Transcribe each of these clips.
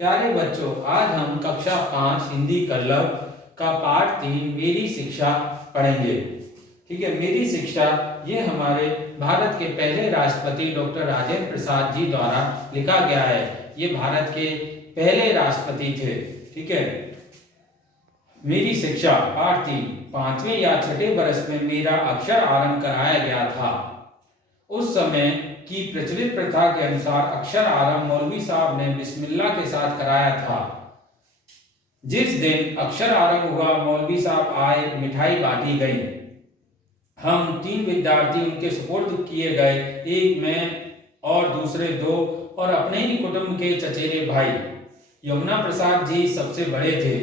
प्यारे बच्चों, आज हम कक्षा 5 हिंदी कलम का पाठ 3 मेरी शिक्षा पढ़ेंगे। ठीक है, मेरी शिक्षा ये हमारे भारत के पहले राष्ट्रपति डॉक्टर राजेंद्र प्रसाद जी द्वारा लिखा गया है। ये भारत के पहले राष्ट्रपति थे। ठीक है, मेरी शिक्षा पाठ 3 5वें या 6ठे वर्ष में मेरा अक्षर आरंभ कराया गया था। उस समय की प्रचलित प्रथा के अनुसार अक्षर आरंभ मौलवी साहब ने बिस्मिल्लाह के साथ कराया था। जिस दिन अक्षर आरंभ हुआ, मौलवी साहब आए, मिठाई बांटी गई। हम 3 विद्यार्थी उनके सुपुर्द किए गए, एक मैं और दूसरे 2 और अपने ही कुटुंब के चचेरे भाई। यमुना प्रसाद जी सबसे बड़े थे,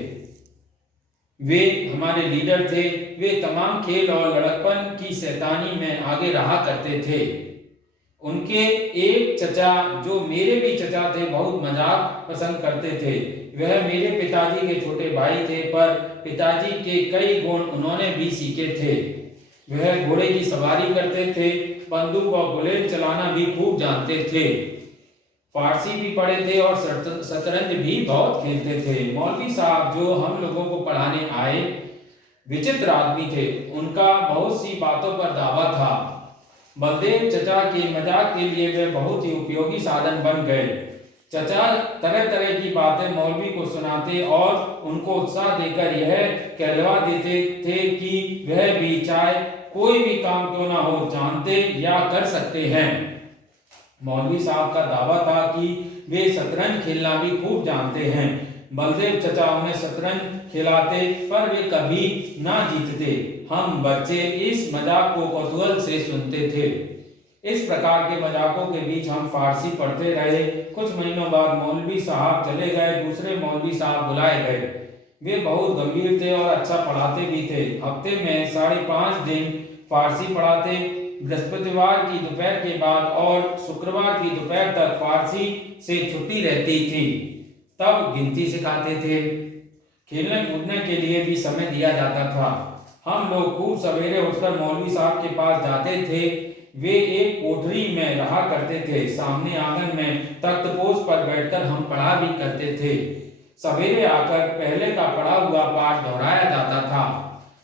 वे हमारे लीडर थे। वे तमाम खेल और लड़कपन की शैतानी में आगे रहा करते थे। उनके एक चचा, जो मेरे भी चचा थे, बहुत मजाक पसंद करते थे। वह मेरे पिताजी के छोटे भाई थे, पर पिताजी के कई गुण उन्होंने भी सीखे थे। वह घोड़े की सवारी करते थे, बंदूक और बुलेट चलाना भी खूब जानते थे, फारसी भी पढ़े थे और शतरंज भी बहुत खेलते थे। मौलवी साहब जो हम लोगों को पढ़ाने आए, विचित्र आदमी थे। उनका बहुत सी बातों पर दावा था। बलदेव चचा के मजाक के लिए वे बहुत ही उपयोगी साधन बन गए। चचा तरह तरह की बातें मौलवी को सुनाते और उनको उत्साह देकर यह कहलवा देते थे कि वह भी चाहे कोई भी काम क्यों ना हो, जानते या कर सकते हैं। मौलवी साहब का दावा था कि वे शतरंज खेलना भी खूब जानते हैं। बलदेव चचा उन्हें शतरंज खिलाते, पर वे कभी ना जीतते। हम बच्चे इस मजाक को कौतूहल से सुनते थे। इस प्रकार के मजाकों के बीच हम फारसी पढ़ते रहे। कुछ महीनों बाद मौलवी साहब चले गए, दूसरे मौलवी साहब बुलाए गए। वे बहुत गंभीर थे और अच्छा पढ़ाते भी थे। हफ्ते में 5.5 दिन फारसी पढ़ाते। बृहस्पतिवार की दोपहर के बाद और शुक्रवार की दोपहर तक फारसी से छुट्टी रहती थी। तब गिनती सिखाते थे। खेलने कूदने के लिए भी समय दिया जाता था। हम लोग खूब सवेरे उठकर मौलवी साहब के पास जाते थे। वे एक कोठरी में रहा करते थे। सामने आंगन में तख्तपोश पर बैठकर हम पढ़ा भी करते थे। सवेरे आकर पहले का पढ़ा हुआ पाठ दोहराया जाता था।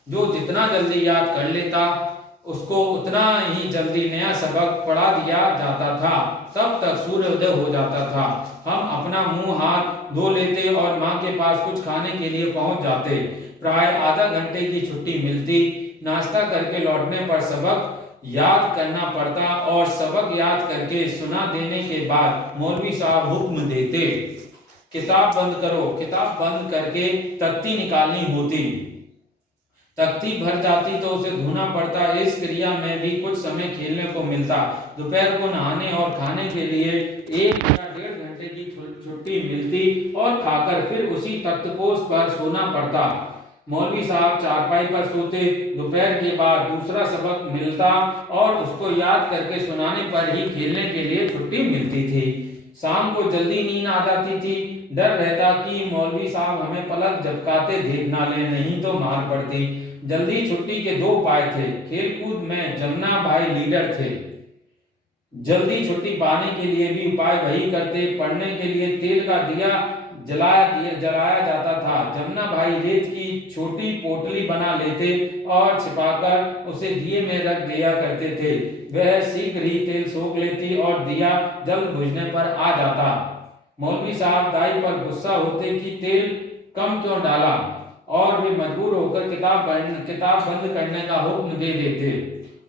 जो जितना जल्दी याद कर लेता, उसको उतना ही जल्दी नया सबक पढ़ा दिया जाता था। तब तक सूर्योदय हो जाता था। हम अपना मुंह हाथ धो लेते और माँ के पास कुछ खाने के लिए पहुंच जाते। प्राय आधा घंटे की छुट्टी मिलती। नाश्ता करके लौटने पर सबक याद करना पड़ता और सबक याद करके सुना देने के बाद मौलवी साहब हुक्म देते, किताब बंद करो। किताब बंद करके तख्ती निकालनी होती। तख्ती भर जाती तो उसे धोना पड़ता। इस क्रिया में भी कुछ समय खेलने को मिलता। दोपहर को नहाने और खाने के लिए 1 या 1.5 घंटे की छुट्टी मिलती और खाकर फिर उसी तख्तपोश पर सोना पड़ता। मौलवी साहब चारपाई पर सोते। दोपहर के बाद दूसरा सबक मिलता और उसको याद करके सुनाने पर ही खेलने के लिए छुट्टी मिलती थी। शाम को जल्दी नींद आ जाती थी। डर रहता कि मौलवी साहब हमें पलक झपकाते देख ना ले, नहीं तो मार पड़ती। जल्दी छुट्टी के 2 उपाय थे। खेलकूद में जमुना भाई लीडर थे। जल्दी छुट्टी पाने के लिए भी उपाय वही करते। पढ़ने के लिए तेल का दिया जलाया जाता था। जमुना भाई रेत की छोटी पोटली बना लेते और छिपाकर उसे दिए में रख दिया करते थे। वह शीघ्र ही तेल सोख लेती और दिया जल्द बुझने पर आ जाता। मौलवी साहब दाई पर गुस्सा होते कि तेल कम क्यों डाला, और वे मजबूर होकर किताब बंद करने का हुक्म दे देते।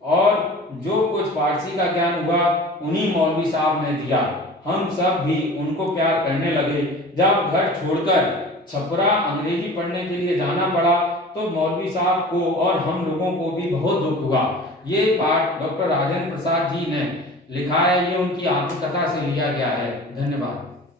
और जो कुछ फारसी का ज्ञान हुआ उन्हीं मौलवी साहब ने दिया। हम सब भी उनको प्यार करने लगे। जब घर छोड़कर छपरा अंग्रेजी पढ़ने के लिए जाना पड़ा तो मौलवी साहब को और हम लोगों को भी बहुत दुख हुआ। ये पाठ डॉक्टर राजेंद्र प्रसाद जी ने लिखा है। ये उनकी आत्मकथा से लिया गया है। धन्यवाद।